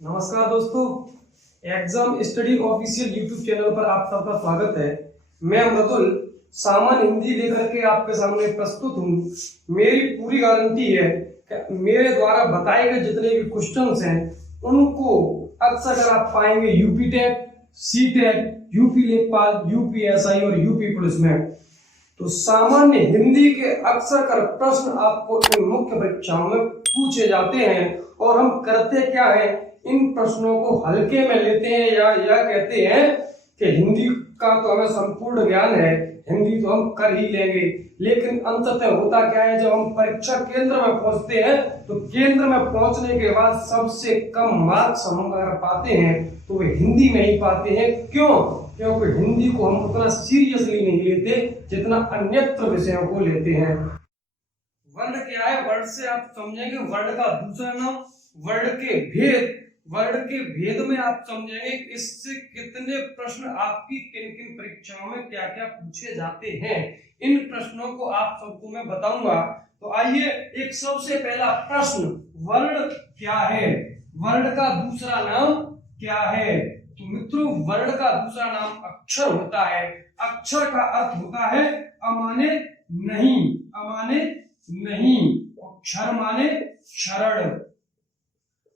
नमस्कार दोस्तों, exam study official YouTube channel पर आप सबका स्वागत है। मैं मृदुल सामान्य हिंदी लेकर के आपके सामने प्रस्तुत हूँ। मेरी पूरी गारंटी है कि मेरे द्वारा बताए गए जितने भी क्वेश्चंस हैं उनको अक्सर अगर आप पाएंगे UP TET, C TET, UP लेखपाल, यूपीएसआई और यूपी पुलिस में, तो सामान्य हिंदी के अक्सर कर प्रश्न आपको इन मुख्य परीक्षाओं में पूछे जाते हैं। और हम करते क्या है, इन प्रश्नों को हल्के में लेते हैं या कहते हैं कि हिंदी का तो हमें संपूर्ण ज्ञान है, हिंदी तो हम कर ही लेंगे। लेकिन अंततः होता क्या है, जब हम परीक्षा केंद्र में पहुंचते हैं तो केंद्र में पहुंचने के बाद सबसे कम मार्क्स हम अगर पाते हैं तो वे हिंदी में ही पाते हैं। क्यों? क्योंकि हिंदी को हम उतना सीरियसली नहीं लेते जितना अन्यत्र विषयों को लेते हैं। वर्ड क्या है? वर्ड से आप समझेंगे वर्ड का दूसरा नाम वर्ड के भेद। वर्ड के भेद में आप समझेंगे इससे कितने प्रश्न आपकी किन किन परीक्षाओं में क्या क्या पूछे जाते हैं। इन प्रश्नों को आप सबको मैं बताऊंगा। तो आइए, एक सबसे पहला प्रश्न, वर्ड क्या है? वर्ड का दूसरा नाम क्या है? तो मित्रों, वर्ड का दूसरा नाम अक्षर होता है। अक्षर का अर्थ होता है अमाने नहीं, अमाने नहीं। क्षर माने क्षरण,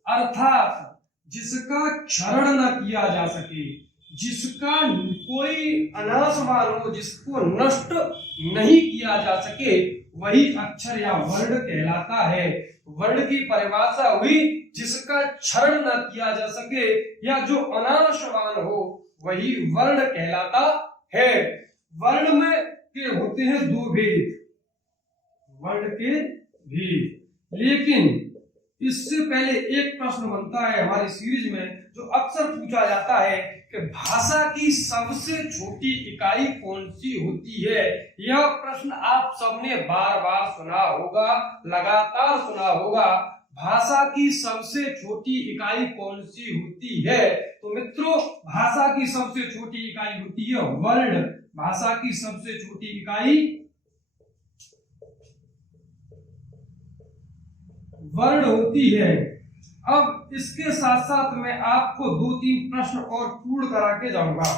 अर्थात जिसका क्षरण न किया जा सके, जिसका कोई अनासवान हो, जिसको नष्ट नहीं किया जा सके, वही अक्षर या वर्ड कहलाता है। वर्ड की परिभाषा हुई जिसका क्षरण न किया जा सके या जो अनासवान हो, वही वर्ण कहलाता है। वर्ण में के होते हैं दो भेद, वर्ण के भेद। लेकिन इससे पहले एक प्रश्न बनता है हमारी सीरीज में जो अक्सर पूछा जाता है कि भाषा की सबसे छोटी इकाई कौन सी होती है। यह प्रश्न आप सबने बार बार सुना होगा, लगातार सुना होगा। भाषा की सबसे छोटी इकाई कौन सी होती है? तो मित्रों, भाषा की सबसे छोटी इकाई होती है वर्ड। भाषा की सबसे छोटी इकाई वर्ड होती है। अब इसके साथ साथ मैं आपको दो तीन प्रश्न और पूर्ण करा के जाऊंगा।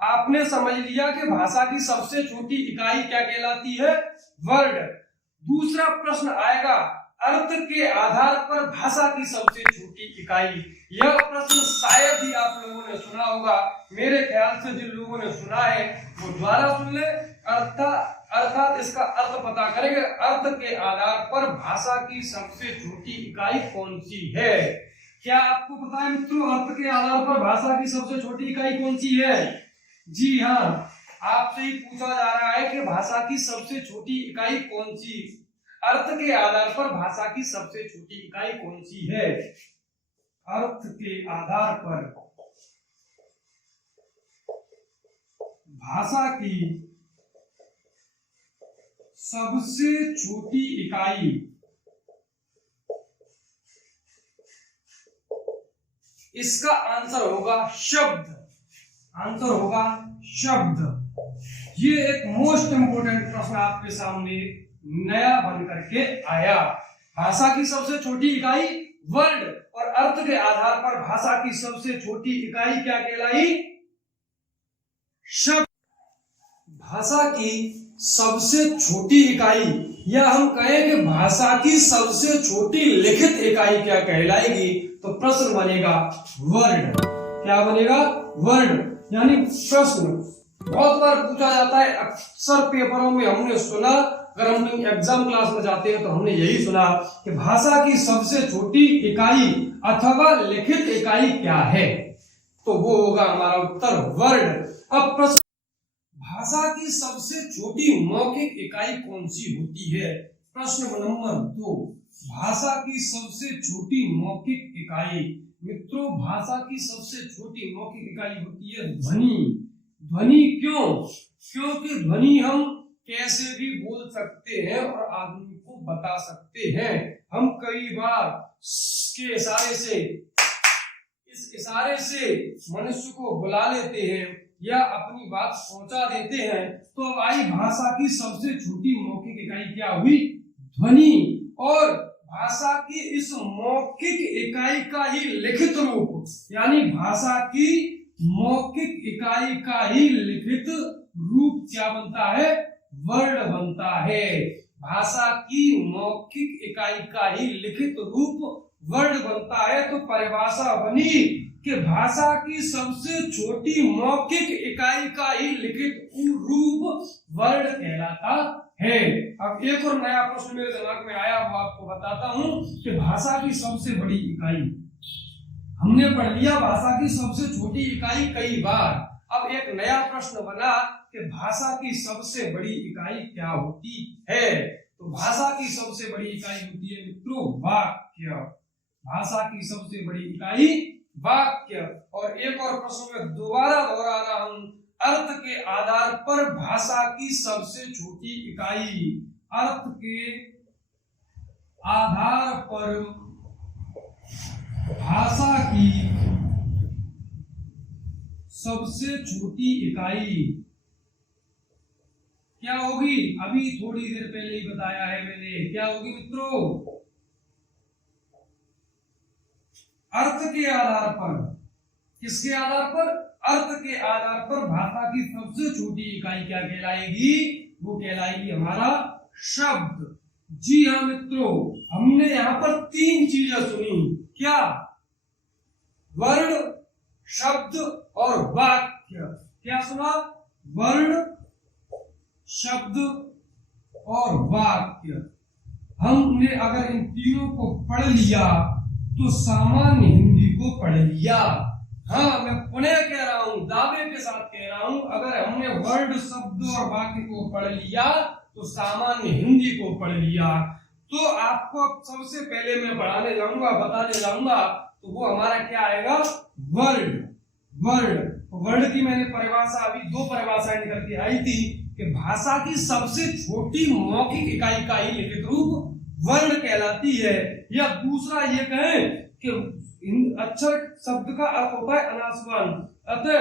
आपने समझ लिया कि भाषा की सबसे छोटी इकाई क्या कहलाती है? वर्ड। दूसरा प्रश्न आएगा, अर्थ के आधार पर भाषा की सबसे छोटी इकाई। यह प्रश्न शायद ही आप लोगों ने सुना होगा। मेरे ख्याल से जिन लोगों ने सुना है वो दोबारा सुन ले। अर्थात इसका अर्थ पता करेंगे, अर्थ के आधार पर भाषा की सबसे छोटी इकाई कौन सी है। क्या आपको पता है मित्रों, अर्थ के आधार पर भाषा की सबसे छोटी इकाई कौन सी है? जी हाँ, आपसे ही पूछा जा रहा है कि भाषा की सबसे छोटी इकाई कौन सी, अर्थ के आधार पर भाषा की सबसे छोटी इकाई कौन सी है? अर्थ के आधार पर भाषा की सबसे छोटी इकाई इसका आंसर होगा शब्द। आंसर होगा शब्द। ये एक मोस्ट इंपोर्टेंट प्रश्न आपके सामने नया बन करके आया। भाषा की सबसे छोटी इकाई वर्ड और अर्थ के आधार पर भाषा की सबसे छोटी इकाई क्या कहलाई? शब्द। भाषा की सबसे छोटी इकाई या हम कहें कि भाषा की सबसे छोटी लिखित इकाई क्या कहलाएगी? तो प्रश्न बनेगा वर्ड। क्या बनेगा? वर्ड। यानी प्रश्न बहुत बार पूछा जाता है, अक्सर पेपरों में हमने सुना, अगर हम एग्जाम क्लास में जाते हैं तो हमने यही सुना कि भाषा की सबसे छोटी इकाई अथवा लिखित इकाई क्या है? तो वो होगा हमारा उत्तर वर्ड। अब प्रश्न, भाषा की सबसे छोटी मौखिक इकाई कौन सी होती है? प्रश्न नंबर 2, भाषा की सबसे छोटी मौखिक इकाई। मित्रों, भाषा की सबसे छोटी मौखिक इकाई होती है ध्वनि। ध्वनि क्यों? क्योंकि ध्वनि हम कैसे भी बोल सकते हैं और आदमी को बता सकते हैं। हम कई बार के इशारे से, इस इशारे से मनुष्य को बुला लेते हैं या अपनी बात पहुंचा देते हैं। तो अब आई भाषा की सबसे छोटी मौखिक इकाई क्या हुई? ध्वनि। और भाषा की इस मौखिक इकाई का ही लिखित रूप, यानी भाषा की मौखिक इकाई का ही लिखित रूप क्या बनता है? वर्ण बनता है। भाषा की मौखिक इकाई का ही लिखित रूप वर्ण बनता है। तो परिभाषा बनी कि भाषा की सबसे छोटी मौखिक इकाई का ही लिखित रूप वर्ण कहलाता है। अब एक और नया प्रश्न मेरे दिमाग में आया, वो आपको बताता हूं कि भाषा की सबसे बड़ी इकाई, हमने पढ़ लिया भाषा की सबसे छोटी इकाई कई बार। अब एक नया प्रश्न बना कि भाषा की सबसे बड़ी इकाई क्या होती है? तो भाषा की सबसे बड़ी इकाई होती है मित्रों वाक्य। भाषा की सबसे बड़ी इकाई वाक्य। और एक और प्रश्न में दोबारा दोहरा रहा हूं, अर्थ के आधार पर भाषा की सबसे छोटी इकाई, अर्थ के आधार पर भाषा की सबसे छोटी इकाई क्या होगी? अभी थोड़ी देर पहले ही बताया है मैंने, क्या होगी मित्रों? अर्थ के आधार पर। किसके आधार पर? अर्थ के आधार पर भाषा की सबसे छोटी इकाई क्या कहलाएगी? वो कहलाएगी हमारा शब्द। जी हाँ मित्रों, हमने यहाँ पर तीन चीजें सुनी। क्या? वर्ण, शब्द और वाक्य। क्या सुना? वर्ण, शब्द और वाक्य। हमने अगर इन तीनों को पढ़ लिया तो सामान्य हिंदी को पढ़ लिया। हाँ, मैं पुनः कह रहा हूं, दावे के साथ कह रहा हूं, अगर हमने वर्ण, शब्द और वाक्य को पढ़ लिया तो सामान्य हिंदी को पढ़ लिया। तो आपको सबसे पहले मैं पढ़ाने जाऊंगा, बताने जाऊंगा, तो वो हमारा क्या आएगा? वर्ण। वर्ण वर्ण की मैंने परिभाषा, अभी दो परिभाषाएं निकल के आई थी कि भाषा की सबसे छोटी मौखिक इकाई का ही लिखित रूप वर्ण कहलाती है। या दूसरा ये कहें कि अक्षर शब्द का अर्थ होता है अनासवन, अतः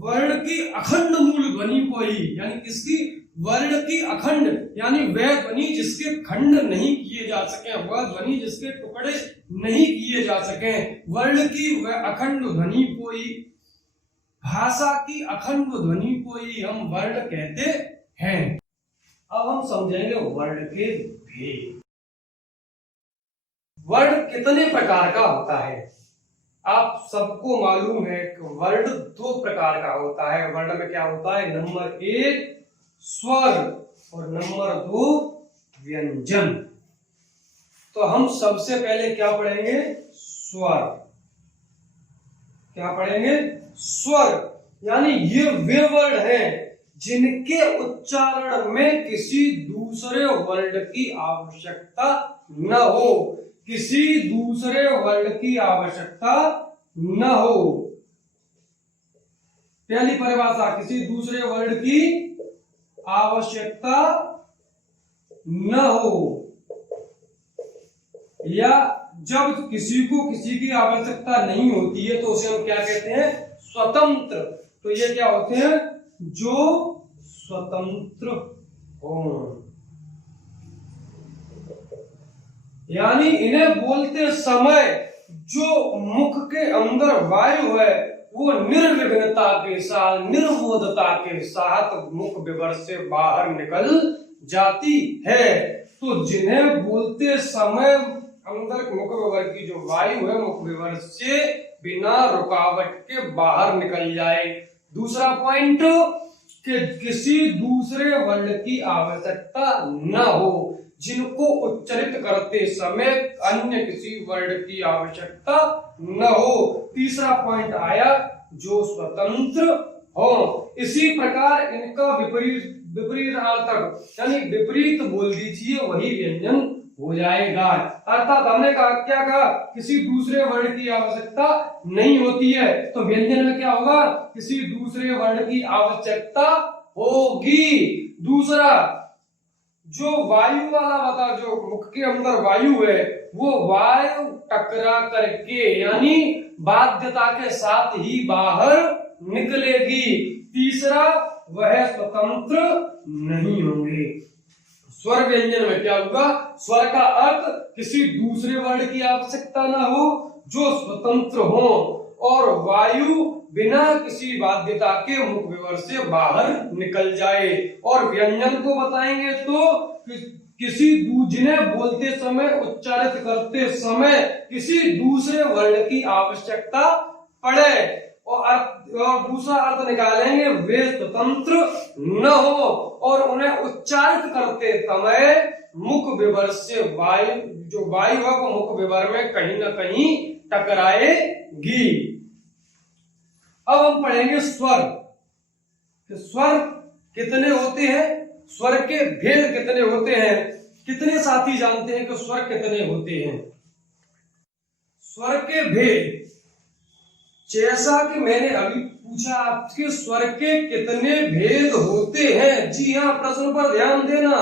वर्ण की अखंड मूल ध्वनि को ही, यानी किसकी? वर्ण की अखंड, यानी वह ध्वनि जिसके खंड नहीं किए जा सके, वह ध्वनि जिसके टुकड़े नहीं किए जा सके, वर्ण की वह अखंड ध्वनि को ही, भाषा की अखंड ध्वनि को ही हम वर्ण कहते हैं। अब हम समझेंगे वर्ण के भेद। वर्ण कितने प्रकार का होता है? आप सबको मालूम है कि वर्ण दो प्रकार का होता है। वर्ण में क्या होता है? नंबर एक स्वर और नंबर दो व्यंजन। तो हम सबसे पहले क्या पढ़ेंगे? स्वर। क्या पढ़ेंगे? स्वर। यानी ये वे वर्ण हैं जिनके उच्चारण में किसी दूसरे वर्ण की आवश्यकता न हो, किसी दूसरे वर्ण की आवश्यकता न हो। पहली परिभाषा, किसी दूसरे वर्ण की आवश्यकता न हो, या जब किसी को किसी की आवश्यकता नहीं होती है तो उसे हम क्या कहते हैं? स्वतंत्र। तो ये क्या होते हैं? जो स्वतंत्र हो, यानी इन्हें बोलते समय जो मुख के अंदर वायु है वो निर्विघ्नता के साथ, निर्बोधता के साथ मुख विवर से बाहर निकल जाती है। तो जिन्हें बोलते समय अंदर मुख विवर की जो वायु है मुख विवर से बिना रुकावट के बाहर निकल जाए। दूसरा पॉइंट कि किसी दूसरे वर्ण की आवश्यकता न हो, जिनको उच्चारित करते समय अन्य किसी वर्ण की आवश्यकता न हो। तीसरा पॉइंट आया जो स्वतंत्र हो। इसी प्रकार इनका विपरीत अर्थक, यानी विपरीत बोल दीजिए वही व्यंजन हो जाएगा। अर्थात हमने कहा, क्या कहा? किसी दूसरे वर्ण की आवश्यकता नहीं होती है, तो व्यंजन में क्या होगा? किसी दूसरे वर्ण की आवश्यकता होगी। दूसरा, जो वायु वाला बता, जो मुख के अंदर वायु है वो वायु टकरा करके, यानी बाध्यता के साथ ही बाहर निकलेगी। तीसरा, वह स्वतंत्र नहीं होंगे। स्वर व्यंजन में क्या होगा, स्वर का अर्थ किसी दूसरे वर्ण की आवश्यकता ना हो, जो स्वतंत्र हो और वायु बिना किसी बाध्यता के मुख विवर से बाहर निकल जाए। और व्यंजन को बताएंगे तो किसी जिन्हें बोलते समय, उच्चारित करते समय किसी दूसरे वर्ण की आवश्यकता पड़े। और दूसरा अर्थ निकालेंगे, वे स्वतंत्र न हो और उन्हें उच्चारित करते समय मुख विवर से वायु, जो वायु है वो मुख विवर में कहीं ना कहीं टकराएगी। अब हम पढ़ेंगे स्वर। स्वर कितने होते हैं, स्वर के भेद कितने होते हैं, कितने साथी जानते हैं कि स्वर कितने होते हैं। स्वर के भेद, जैसा कि मैंने अभी पूछा आपके, स्वर के कितने भेद होते हैं। जी हाँ, प्रश्न पर ध्यान देना,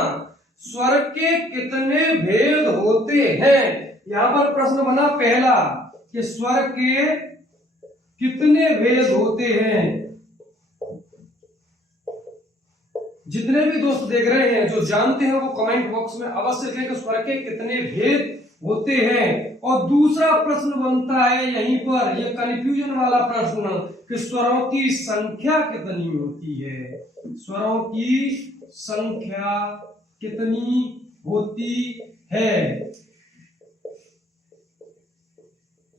स्वर के कितने भेद होते हैं। यहां पर प्रश्न बना पहला कि स्वर के कितने भेद होते हैं। जितने भी दोस्त देख रहे हैं जो जानते हैं वो कमेंट बॉक्स में अवश्य लिखें कि स्वर के कितने भेद होते हैं। और दूसरा प्रश्न बनता है यहीं पर, ये कंफ्यूजन वाला प्रश्न कि स्वरों की संख्या कितनी होती है। स्वरों की संख्या कितनी होती है।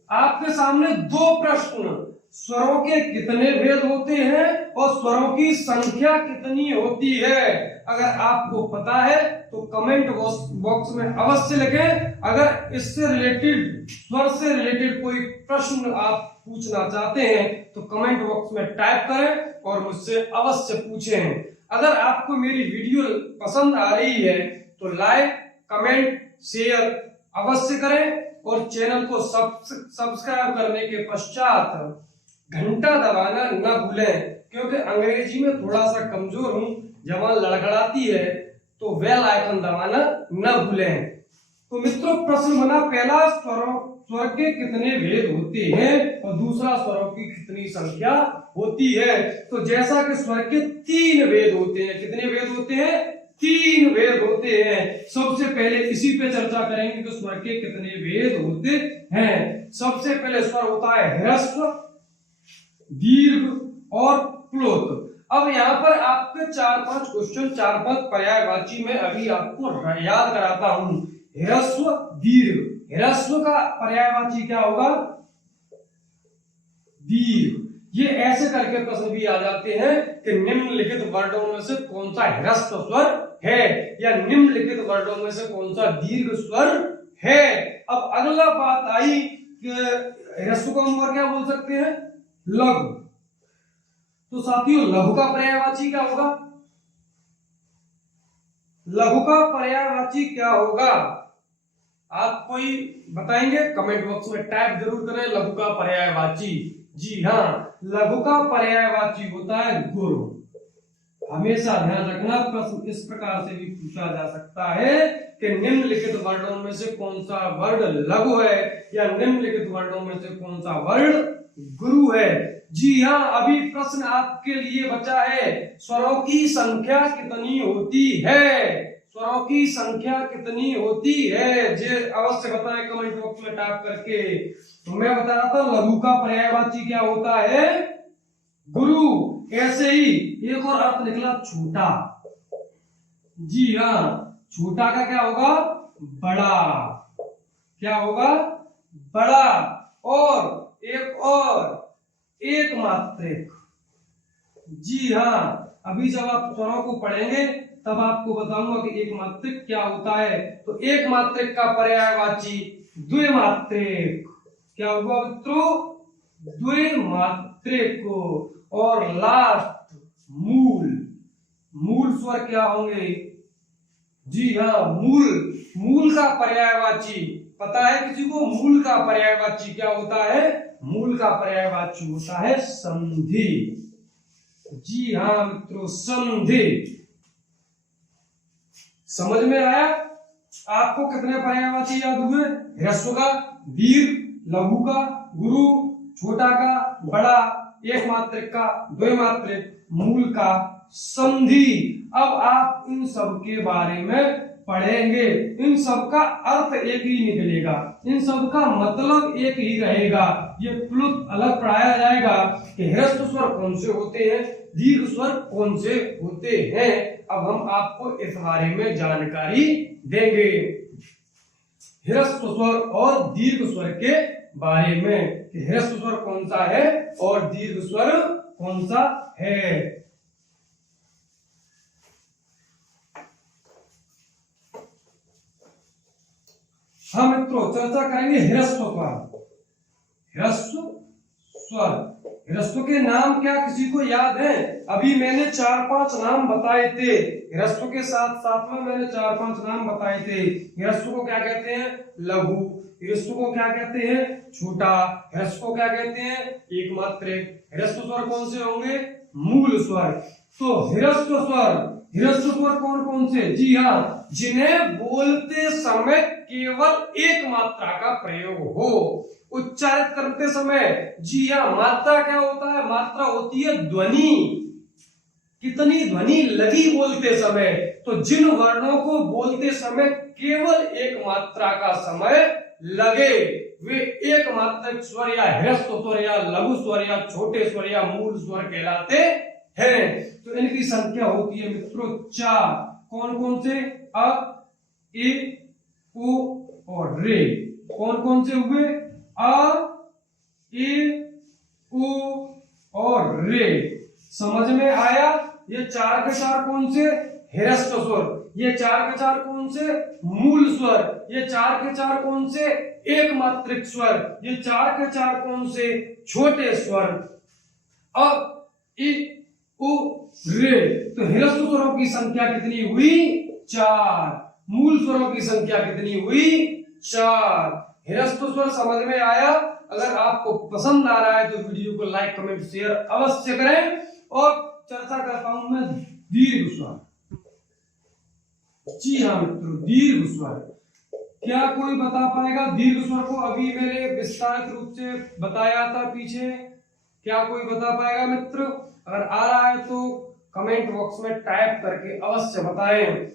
आपके सामने दो प्रश्न, स्वरों के कितने भेद होते हैं और स्वरों की संख्या कितनी होती है। अगर आपको पता है तो कमेंट बॉक्स में अवश्य लिखें। अगर इससे रिलेटेड, स्वर से रिलेटेड कोई प्रश्न आप पूछना चाहते हैं तो कमेंट बॉक्स में टाइप करें और मुझसे अवश्य पूछें। अगर आपको मेरी वीडियो पसंद आ रही है तो लाइक, कमेंट, शेयर अवश्य करें और चैनल को सब्सक्राइब करने के पश्चात घंटा दबाना न भूलें, क्योंकि अंग्रेजी में थोड़ा सा कमजोर हूं, जबान लड़खड़ाती है, तो बेल आइकन दबाना न भूलें। तो मित्रों, प्रश्न बना पहला, स्वर के कितने भेद होते हैं और दूसरा स्वरों की कितनी संख्या होती है। तो जैसा कि स्वर के 3 भेद होते हैं। कितने भेद होते हैं? 3 भेद होते हैं। सबसे पहले इसी पे चर्चा करेंगे कि स्वर के कितने भेद होते हैं। सबसे पहले स्वर होता है ह्रस्व, दीर्घ और प्लोत। अब यहाँ पर आपके 4-5 क्वेश्चन, 4-5 पर्यायवाची में अभी आपको याद कराता हूं। ह्रस्व, दीर्घ। ह्रस्व का पर्यायवाची क्या होगा? दीर्घ। ये ऐसे करके प्रश्न भी आ जाते हैं कि निम्नलिखित वर्णों में से कौन सा ह्रस्व स्वर है या निम्नलिखित वर्णों में से कौन सा दीर्घ स्वर है। अब अगला बात आई कि ह्रस्व को हम और क्या बोल सकते हैं? लघु। तो साथियों, लघु का पर्यायवाची क्या होगा? लघु का पर्यायवाची क्या होगा? आप कोई बताएंगे? कमेंट बॉक्स में टाइप जरूर करें लघु का पर्यायवाची। जी हाँ, लघु का पर्यायवाची होता है गुरु। हमेशा ध्यान रखना, प्रश्न इस प्रकार से भी पूछा जा सकता है कि निम्नलिखित वर्णों में से कौन सा वर्ण लघु है या निम्नलिखित वर्णों में से कौन सा वर्ण गुरु है। जी हाँ, अभी प्रश्न आपके लिए बचा है, स्वरों की संख्या कितनी होती है। स्वरों की संख्या कितनी होती है, जे अवश्य बताएं कमेंट बॉक्स में टाइप करके। तो मैं बता रहा था लघु का पर्यायवाची क्या होता है? गुरु। ऐसे ही एक और अर्थ निकला छोटा। जी हाँ, छोटा का क्या होगा? बड़ा। क्या होगा? बड़ा। और एक मात्रिक। जी हाँ, अभी जब आप स्वरों को पढ़ेंगे तब आपको बताऊंगा कि एक मात्रिक क्या होता है। तो एक मात्रिक का पर्यायवाची द्विमात्रिक। क्या होगा मित्रों? द्विमात्रिक। और लास्ट मूल। मूल स्वर क्या होंगे? जी हाँ, मूल का पर्यायवाची पता है किसी को? मूल का पर्यायवाची क्या होता है? मूल का पर्यायवाची होता है संधि। जी हाँ मित्रों, संधि। समझ में आया? आपको कितने पर्यायवाची याद हुए? ह्रस्व का, दीर्घ, लघु का, गुरु, छोटा का, बड़ा, एक मात्रिक का, द्विमात्रिक, मूल का, संधि। अब आप इन सब के बारे में पढ़ेंगे इन सब का अर्थ एक ही निकलेगा, इन सब का मतलब एक ही रहेगा। ये प्लुत अलग पढ़ाया जाएगा कि ह्रस्व स्वर कौन से होते हैं, दीर्घ स्वर कौन से होते हैं। अब हम आपको इस बारे में जानकारी देंगे, ह्रस्व स्वर और दीर्घ स्वर के बारे में कि ह्रस्व स्वर कौन सा है और दीर्घ स्वर कौन सा है। हाँ मित्रों, चर्चा करेंगे ह्रस्व स्वर। ह्रस्व स्वर, ह्रस्व के नाम क्या किसी को याद है? अभी मैंने 4-5 नाम बताए थे, ह्रस्व के साथ साथ में मैंने 4-5 नाम बताए थे। ह्रस्व को क्या कहते हैं? लघु। ह्रस्व को क्या कहते हैं? छोटा। ह्रस्व को क्या कहते हैं? एकमात्रिक। ह्रस्व स्वर कौन से होंगे? मूल स्वर। तो ह्रस्व स्वर, ह्रस्व स्वर कौन कौन से? जी हाँ, जिन्हें बोलते समय केवल एक मात्रा का प्रयोग हो, उच्चारित करते समय। जी हाँ, मात्रा क्या होता है? मात्रा होती है ध्वनि, कितनी ध्वनि लगी बोलते समय। तो जिन वर्णों को बोलते समय केवल एक मात्रा का समय लगे, वे एक मात्रक स्वर या ह्रस्व स्वर या लघु स्वर या छोटे स्वर या मूल स्वर कहलाते हैं। तो इनकी संख्या होती है मित्रों 4। कौन कौन से? अ, ए, ओ और रे। कौन कौन से हुए? अ, ए, ओ और रे। समझ में आया? ये 4 के 4 कौन से? ह्रस्व स्वर। ये 4 के 4 कौन से? मूल स्वर। ये 4 के 4 कौन से? एक मात्रिक स्वर। ये 4 के 4 कौन से? छोटे स्वर। अ, इ, उ, रे। तो ह्रस्व स्वरों की संख्या कितनी हुई? 4। मूल स्वरों की संख्या कितनी हुई? 4। ह्रस्व स्वर समझ में आया? अगर आपको पसंद आ रहा है तो वीडियो को लाइक, कमेंट, शेयर अवश्य करें। और चर्चा करता हूं मैं दीर्घ स्वर। जी हाँ मित्रों, दीर्घ स्वर क्या कोई बता पाएगा? दीर्घ स्वर को अभी मैंने विस्तारित रूप से बताया था पीछे, क्या कोई बता पाएगा मित्र? अगर आ रहा है तो कमेंट बॉक्स में टाइप करके अवश्य बताएं।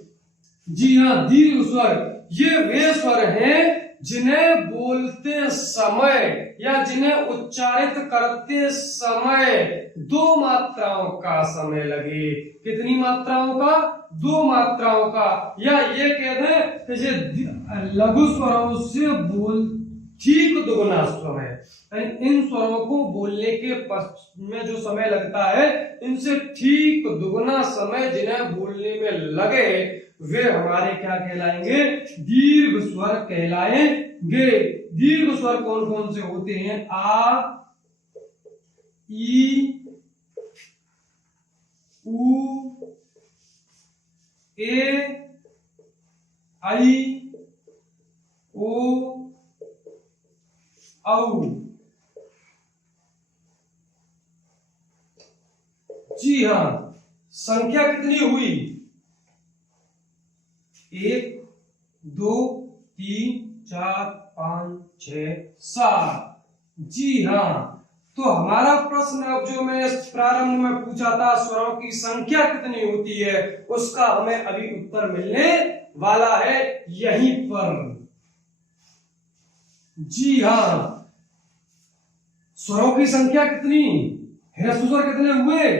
जी हाँ, दीर्घ स्वर ये वे स्वर हैं जिन्हें बोलते समय या जिन्हें उच्चारित करते समय 2 मात्राओं का समय लगे। कितनी मात्राओं का? 2 मात्राओं का। या ये कह दें कि लघु स्वरों से बोल ठीक दुगुना स्वर है। इन स्वरों को बोलने के में जो समय लगता है, इनसे ठीक दुगुना समय जिन्हें बोलने में लगे, वे हमारे क्या कहलाएंगे? दीर्घ स्वर कहलाएंगे। दीर्घ स्वर कौन कौन से होते हैं? आ, ई, उ, ए, आई, ओ, औ। जी हाँ, संख्या कितनी हुई? 1, 2, 3, 4, 5, 6, 7। जी हाँ, तो हमारा प्रश्न अब जो मैंने प्रारंभ में पूछा था, स्वरों की संख्या कितनी होती है, उसका हमें अभी उत्तर मिलने वाला है यहीं पर। जी हाँ, स्वरों की संख्या कितनी? ह्रस्व स्वर कितने हुए?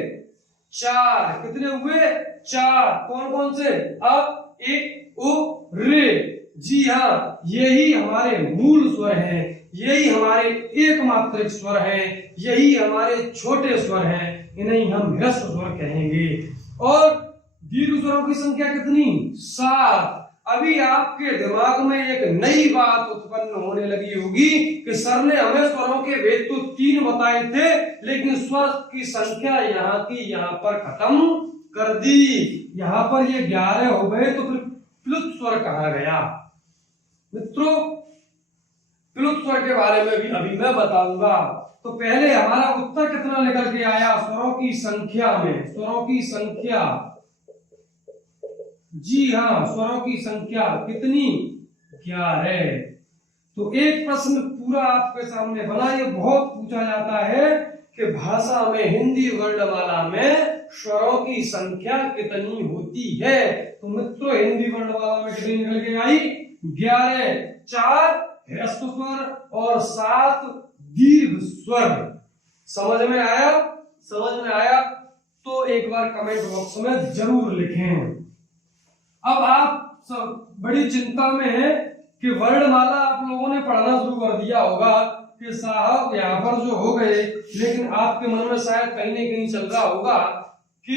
4। कितने हुए? 4। कौन कौन से? अ, ए, ओ, रे। जी हाँ, यही हमारे मूल स्वर हैं, यही हमारे एकमात्रिक स्वर हैं, यही हमारे छोटे स्वर हैं, इन्हें हम ह्रस्व स्वर कहेंगे। और दीर्घ स्वरों की संख्या कितनी? 7। अभी आपके दिमाग में एक नई बात उत्पन्न होने लगी होगी कि सर ने हमें स्वरों के भेद तो 3 बताए थे, लेकिन स्वर की संख्या यहाँ की यहाँ पर खत्म कर दी। यहाँ पर ये 11 हो गए, तो फिर प्लुत स्वर कहाँ गया? मित्रों, प्लुत स्वर के बारे में भी अभी मैं बताऊंगा। तो पहले हमारा उत्तर कितना निकल के आया? स्वरों की संख्या में, स्वरों की संख्या। जी हाँ, स्वरों की संख्या कितनी? 11। तो एक प्रश्न पूरा आपके सामने बना, ये बहुत पूछा जाता है कि भाषा में हिंदी वर्णमाला में स्वरों की संख्या कितनी होती है। तो मित्रों हिंदी वर्णमाला में कितनी निकल के आई? 11, 4 ह्रस्व स्वर और 7 दीर्घ स्वर। समझ में आया? समझ में आया तो एक बार कमेंट बॉक्स में जरूर लिखें। अब आप सब बड़ी चिंता में हैं कि वर्णमाला आप लोगों ने पढ़ना शुरू कर दिया होगा कि साहब यहाँ पर जो हो गए, लेकिन आपके मन में शायद कहीं ना कहीं चल रहा होगा कि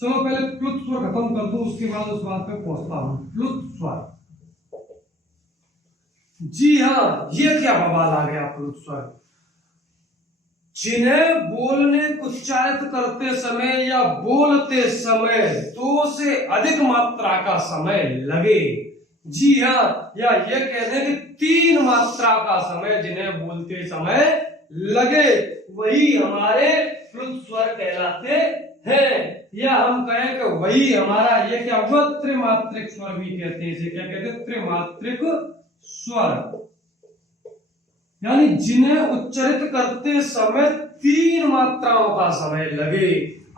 चलो पहले प्लुत स्वर खत्म कर दूं, उसके बाद उस बात पे पहुंचता हूं। प्लुत स्वर, जी हाँ, ये क्या बवाल आ गया प्लुत स्वर? जिन्हें बोलने उच्चारित करते समय या बोलते समय 2 से अधिक मात्रा का समय लगे। जी हाँ, या ये कह दें कि 3 मात्रा का समय जिन्हें बोलते समय लगे, वही हमारे प्लुत स्वर कहलाते हैं। या हम कहें कि वही हमारा ये क्या हुआ? त्रिमात्रिक स्वर भी कहते हैं। इसे क्या कहते हैं? त्रिमात्रिक स्वर। यानी जिन्हें उच्चारित करते समय 3 मात्राओं का समय लगे।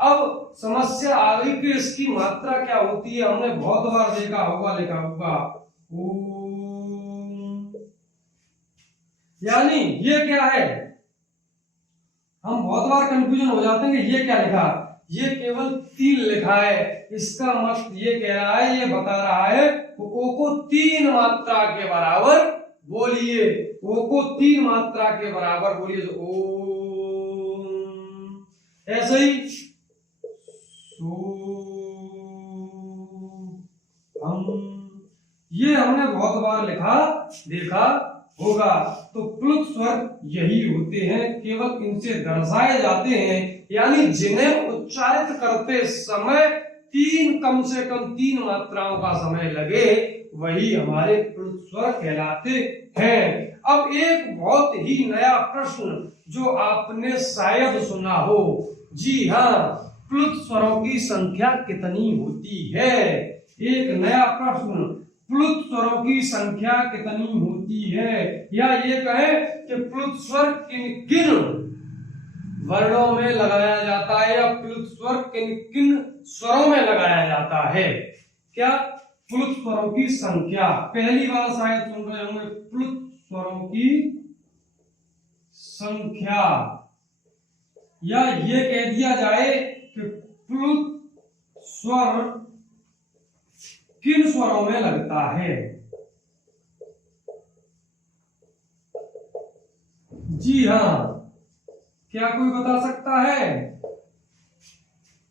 अब समस्या आ गई कि इसकी मात्रा क्या होती है। हमने बहुत बार देखा होगा, लिखा होगा ओम, यानी ये क्या है? हम बहुत बार कंफ्यूजन हो जाते हैं कि ये क्या लिखा, ये केवल 3 लिखा है। इसका मतलब ये कह रहा है, ये बता रहा है ओ को 3 मात्रा के बराबर बोलिए। ओ को 3 मात्रा के बराबर बोलिए। तो ओम, ऐसे ही सो, हम, ये हमने बहुत बार लिखा देखा होगा। तो प्लुत स्वर यही होते हैं, केवल इनसे दर्शाए जाते हैं। यानी जिन्हें उच्चारित करते समय कम से कम 3 मात्राओं का समय लगे, वही हमारे प्लुत स्वर कहलाते हैं। अब एक बहुत ही नया प्रश्न जो आपने शायद सुना हो। जी हाँ, प्लुत स्वरों की संख्या कितनी होती है? एक नया प्रश्न, प्लुत स्वरों की संख्या कितनी होती है? या ये कहें कि प्लुत स्वर किन किन वर्णों में लगाया जाता है, या प्लुत स्वर किन किन स्वरों में लगाया जाता है? क्या? प्लुत स्वरों की संख्या। पहली बार शायद सुन रहे होंगे, प्लुत स्वरों की संख्या। या ये कह दिया जाए कि प्लुत स्वर किन स्वरों में लगता है? जी हाँ, क्या कोई बता सकता है?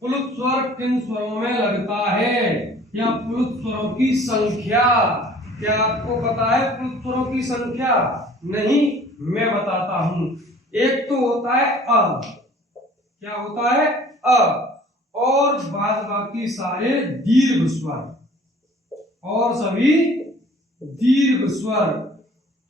प्लुत स्वर किन स्वरों में लगता है, या प्लुत स्वरों की संख्या? क्या आपको पता है प्लुत स्वरों की संख्या? नहीं, मैं बताता हूं। एक तो होता है अ, क्या होता है? अ, और बाद बाकी सारे दीर्घ स्वर, और सभी दीर्घ स्वर।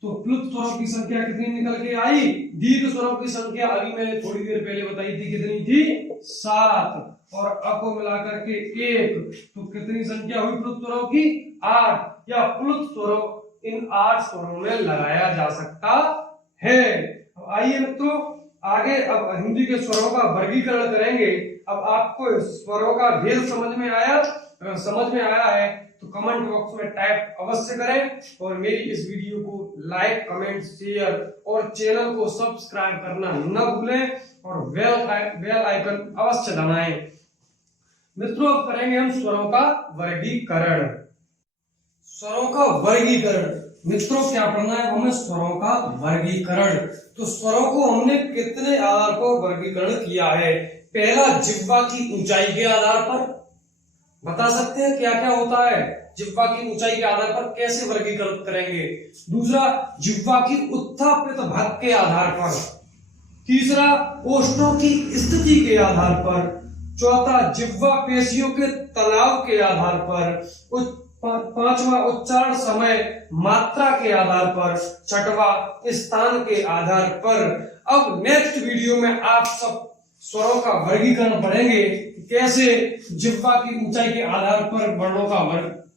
तो प्लुत स्वरों की संख्या कितनी निकल के आई? दीर्घ स्वरों की संख्या अभी मैंने थोड़ी देर पहले बताई थी, कितनी थी? 7, और अ को मिलाकर के 1, तो कितनी संख्या हुई प्लुत स्वरों की? 8। या प्लुत स्वरों इन 8 स्वरों में लगाया जा सकता है। अब आइए मित्रों आगे, अब हिंदी के स्वरों का वर्गीकरण करेंगे। अब आपको स्वरों का भेद समझ में आया? अगर समझ में आया है तो कमेंट बॉक्स में टाइप अवश्य करें, और मेरी इस वीडियो को लाइक, कमेंट, शेयर और चैनल को सब्सक्राइब करना न भूलें, और बेल आइकन अवश्य दबाएं। मित्रों अब करेंगे हम स्वरों का वर्गीकरण। स्वरों का वर्गीकरण मित्रों क्या पढ़ना है हमें? स्वरों का वर्गीकरण। तो स्वरों को हमने कितने आधार पर वर्गीकरण किया है? पहला, जिह्वा की ऊंचाई के आधार पर। बता सकते हैं क्या क्या होता है? जिह्वा की ऊंचाई के आधार पर कैसे वर्गीकृत करेंगे? दूसरा, जिह्वा की उत्थापित भाग के आधार पर। तीसरा, ओष्ठों की स्थिति के आधार पर। चौथा, जिह्वा पेशियों के तनाव के आधार पर। पांचवा, उच्चारण समय मात्रा के आधार पर। छठवा, स्थान के आधार पर। अब नेक्स्ट वीडियो में आप सब स्वरों का वर्गीकरण पढ़ेंगे, कैसे जिह्वा की ऊंचाई के आधार पर वर्णों का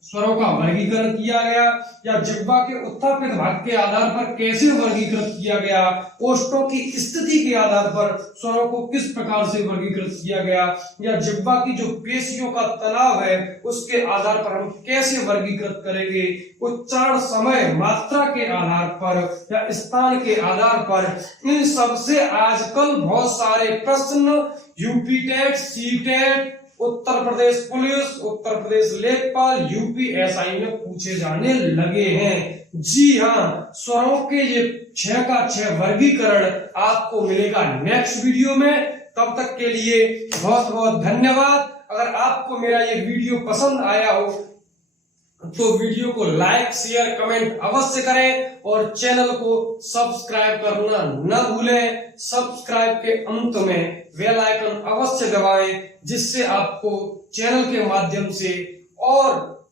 स्वरों का वर्गीकरण किया गया, या जिह्वा के उत्थापित भाग के आधार पर कैसे वर्गीकृत किया गया, ओष्ठों की स्थिति के आधार पर स्वरों को किस प्रकार से वर्गीकृत किया गया, या जिह्वा की जो पेशियों का तनाव है उसके आधार पर हम कैसे वर्गीकृत करेंगे, उच्चारण समय मात्रा के आधार पर या स्थान के आधार पर, इन सब से आजकल बहुत सारे प्रश्न UP TET, C TET, Uttar Pradesh police, Uttar Pradesh लेखपाल, यूपी एसआई में पूछे जाने लगे हैं। जी हाँ, स्वरों के ये 6 का 6 वर्गीकरण आपको मिलेगा नेक्स्ट वीडियो में। तब तक के लिए बहुत बहुत धन्यवाद। अगर आपको मेरा ये वीडियो पसंद आया हो तो वीडियो को लाइक, शेयर, कमेंट अवश्य करें और चैनल को सब्सक्राइब करना न भूलें। सब्सक्राइब के अंत में बेल आइकन अवश्य दबाएं, जिससे आपको चैनल के माध्यम से और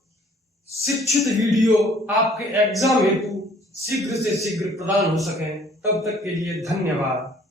शिक्षित वीडियो आपके एग्जाम हेतु शीघ्र से शीघ्र प्रदान हो सकें। तब तक के लिए धन्यवाद।